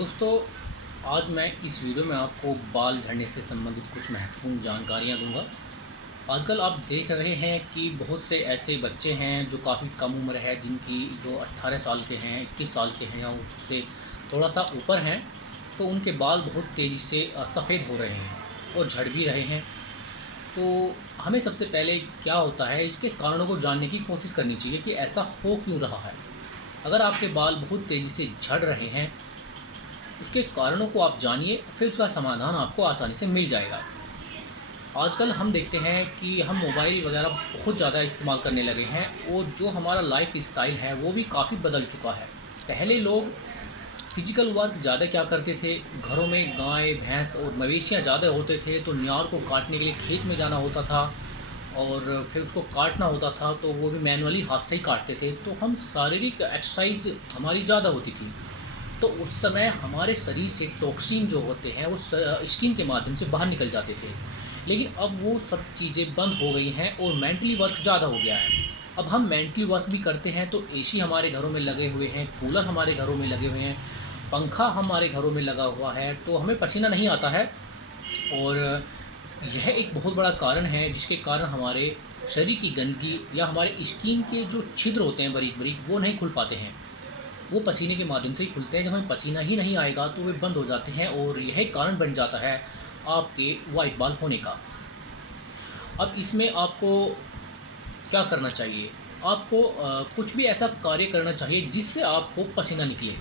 दोस्तों, आज मैं इस वीडियो में आपको बाल झड़ने से संबंधित कुछ महत्वपूर्ण जानकारियाँ दूँगा। आजकल आप देख रहे हैं कि बहुत से ऐसे बच्चे हैं जो काफ़ी कम उम्र है, जिनकी जो 18 साल के हैं, 21 साल के हैं या उससे थोड़ा-सा ऊपर हैं, तो उनके बाल बहुत तेज़ी से सफ़ेद हो रहे हैं और झड़ भी रहे हैं। तो हमें सबसे पहले क्या होता है, इसके कारणों को जानने की कोशिश करनी चाहिए कि ऐसा हो क्यों रहा है। अगर आपके बाल बहुत तेज़ी से झड़ रहे हैं, उसके कारणों को आप जानिए, फिर उसका समाधान आपको आसानी से मिल जाएगा। आजकल हम देखते हैं कि हम मोबाइल वगैरह बहुत ज़्यादा इस्तेमाल करने लगे हैं और जो हमारा लाइफ स्टाइल है वो भी काफ़ी बदल चुका है। पहले लोग फिजिकल वर्क ज़्यादा क्या करते थे, घरों में गाय भैंस और मवेशियाँ ज़्यादा होते थे, तो न्यार को काटने के लिए खेत में जाना होता था और फिर उसको काटना होता था, तो वो भी मैनुअली हाथ से ही काटते थे। तो हम शारीरिक एक्सरसाइज हमारी ज़्यादा होती थी। तो उस समय हमारे शरीर से टॉक्सिन जो होते हैं वो स्किन के माध्यम से बाहर निकल जाते थे। लेकिन अब वो सब चीज़ें बंद हो गई हैं और मेंटली वर्क ज़्यादा हो गया है। अब हम मेंटली वर्क भी करते हैं तो एसी हमारे घरों में लगे हुए हैं, कूलर हमारे घरों में लगे हुए हैं, पंखा हमारे घरों में लगा हुआ है, तो हमें पसीना नहीं आता है। और यह एक बहुत बड़ा कारण है जिसके कारण हमारे शरीर की गंदगी या हमारे स्किन के जो छिद्र होते हैं बारीक बारीक, वो नहीं खुल पाते हैं। वो पसीने के माध्यम से ही खुलते हैं। जब हमें पसीना ही नहीं आएगा तो वे बंद हो जाते हैं और यह कारण बन जाता है आपके वाइट बाल होने का। अब इसमें आपको क्या करना चाहिए? आपको कुछ भी ऐसा कार्य करना चाहिए जिससे आपको पसीना निकले।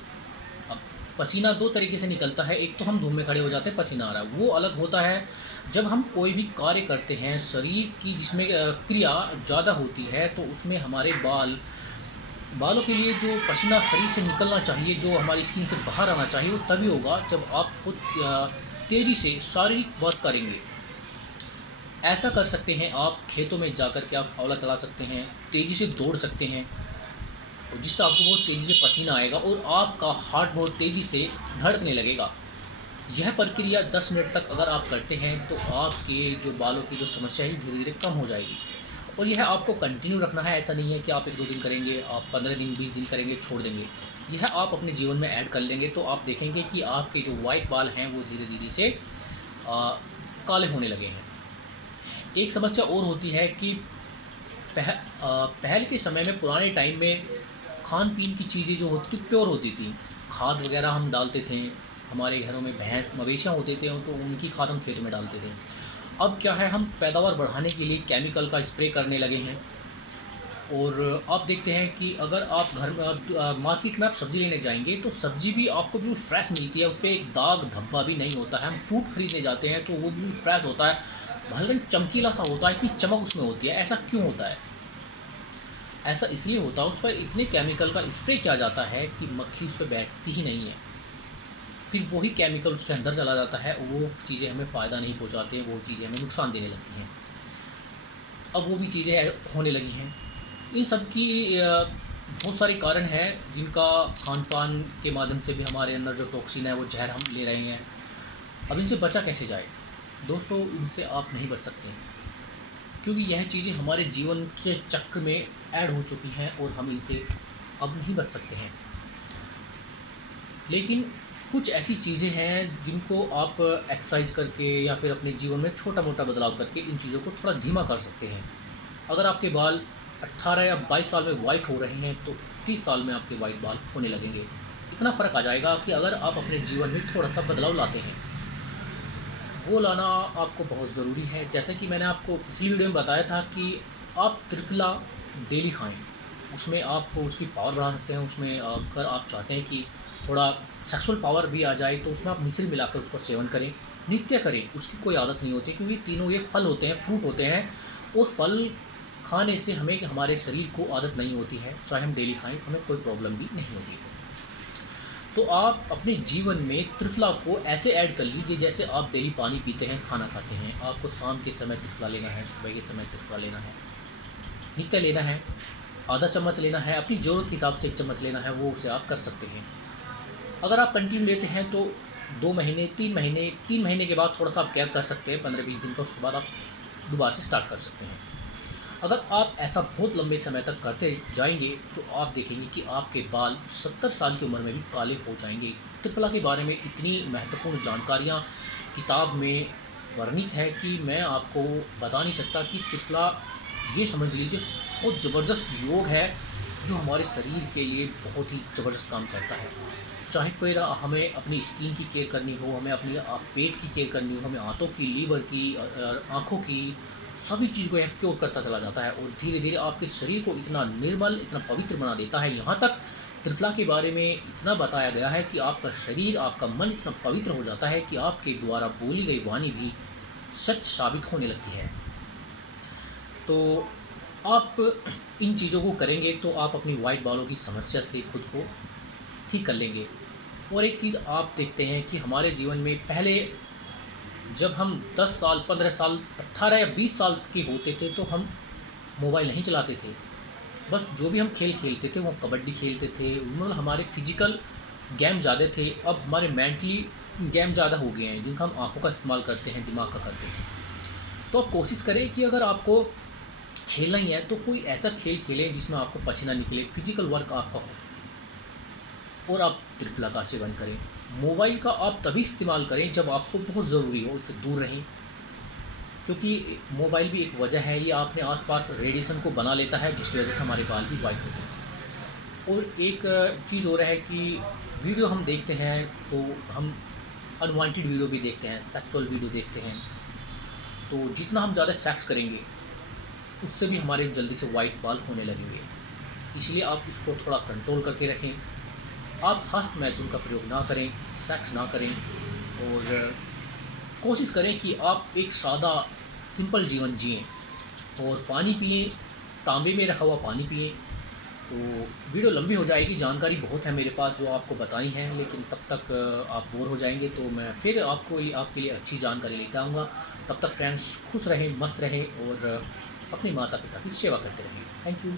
अब पसीना 2 तरीके से निकलता है, एक तो हम धूप में खड़े हो जाते हैं, पसीना आ रहा है, वो अलग होता है। जब हम कोई भी कार्य करते हैं शरीर की जिसमें क्रिया ज़्यादा होती है, तो उसमें हमारे बालों के लिए जो पसीना शरीर से निकलना चाहिए, जो हमारी स्किन से बाहर आना चाहिए, वो तभी होगा जब आप खुद तेज़ी से शारीरिक वर्क करेंगे। ऐसा कर सकते हैं आप, खेतों में जाकर के आप फावड़ा चला सकते हैं, तेज़ी से दौड़ सकते हैं और जिससे आपको बहुत तेज़ी से पसीना आएगा और आपका हार्ट बहुत तेज़ी से धड़कने लगेगा। यह प्रक्रिया 10 मिनट तक अगर आप करते हैं तो आपके जो बालों की जो समस्या है धीरे-धीरे कम हो जाएगी। और यह आपको कंटिन्यू रखना है, ऐसा नहीं है कि आप 1-2 दिन करेंगे, आप 15 दिन, 20 दिन करेंगे, छोड़ देंगे। यह आप अपने जीवन में ऐड कर लेंगे तो आप देखेंगे कि आपके जो व्हाइट बाल हैं वो धीरे-धीरे से काले होने लगे हैं। एक समस्या और होती है कि पहले के समय में, पुराने टाइम में खान-पीन की चीज़ें जो होती थी प्योर होती थी। खाद वगैरह हम डालते थे, हमारे घरों में भैंस मवेशियाँ होते थे तो उनकी खाद हम खेतों में डालते थे। अब क्या है, हम पैदावार बढ़ाने के लिए केमिकल का स्प्रे करने लगे हैं। और आप देखते हैं कि अगर आप घर में मार्केट में आप सब्ज़ी लेने जाएँगे तो सब्ज़ी भी आपको बिल्कुल फ्रेश मिलती है, उसपे एक दाग धब्बा भी नहीं होता है। हम फ्रूट खरीदने जाते हैं तो वो बिल्कुल फ्रेश होता है, भले चमकीला-सा होता है, इतनी चमक उसमें होती है। ऐसा क्यों होता है? ऐसा इसलिए होता है, उस पर इतने केमिकल का स्प्रे किया जाता है कि मक्खी उस पे बैठती ही नहीं है। फिर वही केमिकल उसके अंदर चला जाता है, वो चीज़ें हमें फ़ायदा नहीं पहुँचाती हैं, वो चीज़ें हमें नुकसान देने लगती हैं। अब वो भी चीज़ें होने लगी हैं। इन सब की बहुत सारे कारण हैं जिनका खान-पान के माध्यम से भी हमारे अंदर जो टॉक्सिन है वो ज़हर हम ले रहे हैं। अब इनसे बचा कैसे जाए? दोस्तों, इनसे आप नहीं बच सकते क्योंकि यह चीज़ें हमारे जीवन के चक्र में ऐड हो चुकी हैं और हम इनसे अब नहीं बच सकते हैं। लेकिन कुछ ऐसी चीज़ें हैं जिनको आप एक्सरसाइज करके या फिर अपने जीवन में छोटा-मोटा बदलाव करके इन चीज़ों को थोड़ा धीमा कर सकते हैं। अगर आपके बाल 18 या 22 साल में वाइट हो रहे हैं तो 30 साल में आपके वाइट बाल होने लगेंगे। इतना फ़र्क आ जाएगा कि अगर आप अपने जीवन में थोड़ा-सा बदलाव लाते हैं। वो लाना आपको बहुत ज़रूरी है। जैसे कि मैंने आपको पिछली वीडियो में बताया था कि आप त्रिफला डेली खाएँ। उसमें आप उसकी पावर बढ़ा सकते हैं। उसमें अगर आप चाहते हैं कि थोड़ा सेक्सुअल पावर भी आ जाए तो उसमें आप मिश्री मिलाकर उसका सेवन करें, नित्य करें। उसकी कोई आदत नहीं होती क्योंकि तीनों ये फल होते हैं, फ्रूट होते हैं और फल खाने से हमें हमारे शरीर को आदत नहीं होती है। चाहे हम डेली खाएँ, हमें कोई प्रॉब्लम भी नहीं होगी। तो आप अपने जीवन में त्रिफला को ऐसे ऐड कर लीजिए जैसे आप डेली पानी पीते हैं, खाना खाते हैं। आपको शाम के समय त्रिफला लेना है, सुबह के समय त्रिफला लेना है, नित्य लेना है, आधा चम्मच लेना है, अपनी ज़रूरत के हिसाब से 1 चम्मच लेना है, वो उसे आप कर सकते हैं। अगर आप कंटिन्यू लेते हैं तो 2 महीने, 3 महीने के बाद थोड़ा-सा आप गैप कर सकते हैं, 15-20 दिन का, उसके बाद आप दोबारा से स्टार्ट कर सकते हैं। अगर आप ऐसा बहुत लंबे समय तक करते जाएँगे तो आप देखेंगे कि आपके बाल 70 साल की उम्र में भी काले हो जाएँगे। त्रिफला के बारे में इतनी महत्वपूर्ण जानकारियाँ किताब में वर्णित है कि मैं आपको बता नहीं सकता कि त्रिफला ये समझ लीजिए बहुत ज़बरदस्त योग है, जो हमारे शरीर के लिए बहुत ही ज़बरदस्त काम करता है। चाहे फिर हमें अपनी स्किन की केयर करनी हो, हमें अपनी पेट की केयर करनी हो, हमें आँतों की, लीवर की आँखों की, सभी चीज़ को यह क्योर करता चला जाता है और धीरे-धीरे आपके शरीर को इतना निर्मल, इतना पवित्र बना देता है। यहाँ तक त्रिफला के बारे में इतना बताया गया है कि आपका शरीर, आपका मन इतना पवित्र हो जाता है कि आपके द्वारा बोली गई वाणी भी सच साबित होने लगती है। तो आप इन चीज़ों को करेंगे तो आप अपनी व्हाइट बालों की समस्या से खुद को ठीक कर लेंगे। और एक चीज़ आप देखते हैं कि हमारे जीवन में पहले जब हम 10 साल, 15 साल, 18 या 20 साल के होते थे तो हम मोबाइल नहीं चलाते थे। बस जो भी हम खेल खेलते थे वो कबड्डी खेलते थे, मतलब हमारे फिज़िकल गेम ज़्यादा थे। अब हमारे मेंटली गेम ज़्यादा हो गए हैं जिनका हम आँखों का इस्तेमाल करते हैं, दिमाग का करते हैं। तो आप कोशिश करें कि अगर आपको खेलना ही है तो कोई ऐसा खेल खेलें जिसमें आपको पसीना निकले, फिज़िकल वर्क आपका हो और आप त्रिफला का सेवन करें। मोबाइल का आप तभी इस्तेमाल करें जब आपको बहुत ज़रूरी हो, उससे दूर रहें। क्योंकि मोबाइल भी एक वजह है, ये अपने आस-पास रेडिएशन को बना लेता है जिसकी वजह से हमारे बाल भी वाइट होते हैं। और एक चीज़ और है कि वीडियो हम देखते हैं तो हम अनवांटेड वीडियो भी देखते हैं, सेक्सुअल वीडियो देखते हैं। तो जितना हम ज़्यादा सेक्स करेंगे, उससे भी हमारे जल्दी से वाइट बाल होने लगेंगे। इसलिए आप इसको थोड़ा कंट्रोल करके रखें। आप हस्तमैथुन का प्रयोग ना करें, सेक्स ना करें और कोशिश करें कि आप एक सादा सिंपल जीवन जिएँ और पानी पिएँ, तांबे में रखा हुआ पानी पिएँ। तो वीडियो लंबी हो जाएगी, जानकारी बहुत है मेरे पास जो आपको बतानी है, लेकिन तब तक आप बोर हो जाएँगे तो मैं फिर आपके लिए अच्छी जानकारी लेके आऊँगा। तब तक फ्रेंड्स खुश रहें, मस्त रहें और अपने माता-पिता की सेवा करते रहें। Thank you.